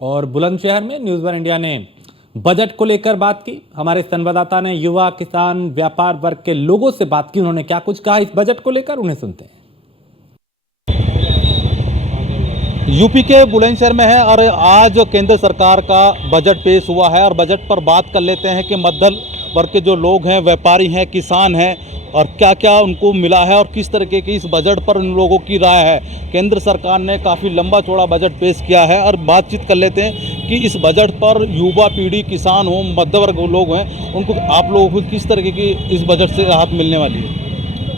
और बुलंदशहर में news one India ने बजट को लेकर बात की। हमारे संवाददाता ने युवा, किसान, व्यापार वर्ग के लोगों से बात की। उन्होंने क्या कुछ कहा इस बजट को लेकर, उन्हें सुनते हैं। यूपी के बुलंदशहर में है और आज केंद्र सरकार का बजट पेश हुआ है और बजट पर बात कर लेते हैं कि मध्यम वर्ग के जो लोग हैं, व्यापारी हैं, किसान हैं और क्या क्या उनको मिला है और किस तरीके की इस बजट पर उन लोगों की राय है। केंद्र सरकार ने काफ़ी लंबा चौड़ा बजट पेश किया है और बातचीत कर लेते हैं कि इस बजट पर युवा पीढ़ी, किसान हो, मध्य वर्ग लोग हैं, उनको आप लोगों को किस तरीके की इस बजट से राहत मिलने वाली है।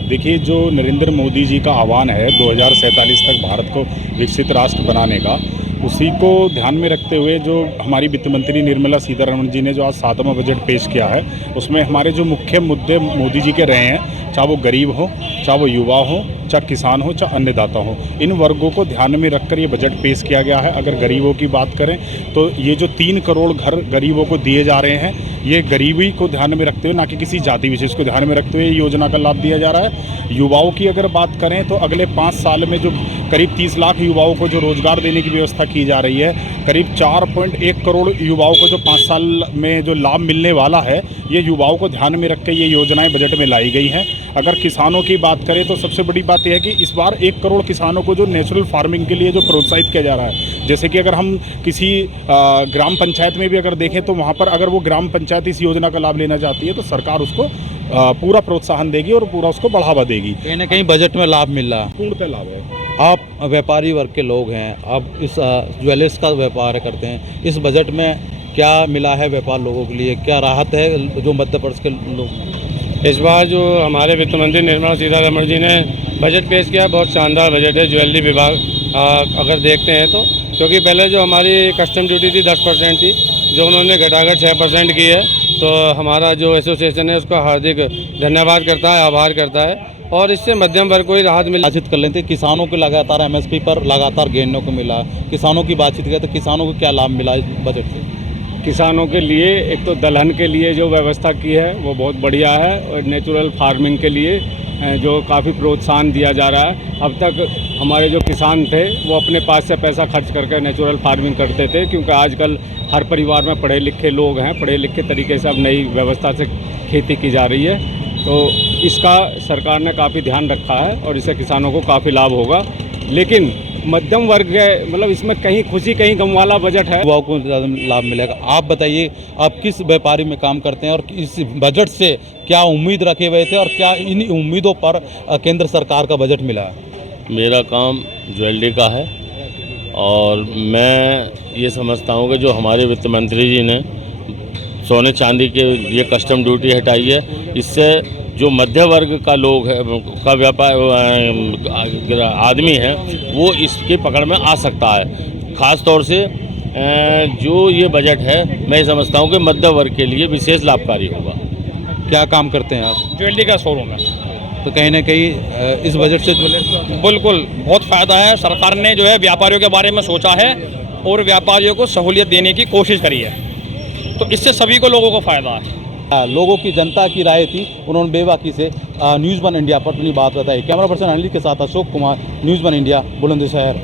देखिए, जो नरेंद्र मोदी जी का आह्वान है 2047 तक भारत को विकसित राष्ट्र बनाने का, उसी को ध्यान में रखते हुए जो हमारी वित्त मंत्री निर्मला सीतारमण जी ने जो आज 7वां बजट पेश किया है, उसमें हमारे जो मुख्य मुद्दे मोदी जी के रहे हैं, चाहे वो गरीब हो, चाहे वो युवा हो, चाहे किसान हो, चाहे अन्नदाता हो, इन वर्गों को ध्यान में रखकर ये बजट पेश किया गया है। अगर गरीबों की बात करें तो ये जो 3 करोड़ घर गरीबों को दिए जा रहे हैं, ये गरीबी को ध्यान में रखते हुए, ना कि किसी जाति विशेष को ध्यान में रखते हुए ये योजना का लाभ दिया जा रहा है। युवाओं की अगर बात करें तो अगले 5 साल में जो करीब 30 लाख युवाओं को जो रोजगार देने की व्यवस्था की जा रही है, करीब 4.1 करोड़ युवाओं को जो 5 साल में जो लाभ मिलने वाला है, ये युवाओं को ध्यान में रख के ये योजनाएं बजट में लाई गई हैं। अगर किसानों की बात करें तो सबसे बड़ी बात यह है कि इस बार 1 करोड़ किसानों को जो नेचुरल फार्मिंग के लिए जो प्रोत्साहित किया जा रहा है, जैसे कि अगर हम किसी ग्राम पंचायत में भी अगर देखें तो वहाँ पर अगर वो ग्राम पंचायत इस योजना का लाभ लेना चाहती है तो सरकार उसको पूरा प्रोत्साहन देगी और पूरा उसको बढ़ावा देगी। कहीं ना कहीं बजट में लाभ मिल रहा है, पूर्णतः लाभ है। आप व्यापारी वर्ग के लोग हैं, आप इस ज्वेलर्स का व्यापार करते हैं, इस बजट में क्या मिला है व्यापार लोगों के लिए, क्या राहत है जो मध्य प्रदेश के लोग। इस बार जो हमारे वित्त मंत्री निर्मला सीतारमण जी ने बजट पेश किया, बहुत शानदार बजट है। ज्वेलरी विभाग अगर देखते हैं तो, क्योंकि पहले जो हमारी कस्टम ड्यूटी थी 10% थी, जो उन्होंने घटाकर 6% की है, तो हमारा जो एसोसिएशन है उसका हार्दिक धन्यवाद करता है, आभार करता है और इससे मध्यम वर्ग को ही राहत मिली। बातचीत कर लेते हैं, किसानों को लगातार MSP पर लगातार गिरने को मिला, किसानों की बातचीत करें तो किसानों को क्या लाभ मिला इस बजट से। किसानों के लिए एक तो दलहन के लिए जो व्यवस्था की है वो बहुत बढ़िया है और नेचुरल फार्मिंग के लिए जो काफ़ी प्रोत्साहन दिया जा रहा है। अब तक हमारे जो किसान थे वो अपने पास से पैसा खर्च करके नेचुरल फार्मिंग करते थे, क्योंकि आजकल हर परिवार में पढ़े लिखे लोग हैं, पढ़े लिखे तरीके से अब नई व्यवस्था से खेती की जा रही है, तो इसका सरकार ने काफ़ी ध्यान रखा है और इससे किसानों को काफ़ी लाभ होगा। लेकिन मध्यम वर्ग मतलब इसमें कहीं खुशी कहीं गम वाला बजट है। युवाओं को ज़्यादा लाभ मिलेगा। आप बताइए, आप किस व्यापारी में काम करते हैं और इस बजट से क्या उम्मीद रखे हुए थे और क्या इन उम्मीदों पर केंद्र सरकार का बजट मिला है। मेरा काम ज्वेलरी का है और मैं ये समझता हूँ कि जो हमारे वित्त मंत्री जी ने सोने चांदी के ये कस्टम ड्यूटी हटाई है, इससे जो मध्य वर्ग का लोग है का व्यापार आदमी है वो इसके पकड़ में आ सकता है। ख़ास तौर से जो ये बजट है, मैं समझता हूँ कि मध्य वर्ग के लिए विशेष लाभकारी होगा। क्या काम करते हैं आप। ज्वेलरी का शोरूम है, तो कहीं ना कहीं इस बजट से बिल्कुल बहुत फ़ायदा है। सरकार ने जो है व्यापारियों के बारे में सोचा है और व्यापारियों को सहूलियत देने की कोशिश करी है, तो इससे सभी को लोगों को फ़ायदा है। लोगों की, जनता की राय थी, उन्होंने बेबाकी से न्यूज़ वन इंडिया पर अपनी बात बताई। कैमरा पर्सन अनिल के साथ Ashok Kumar, news one India, Bulandshahr.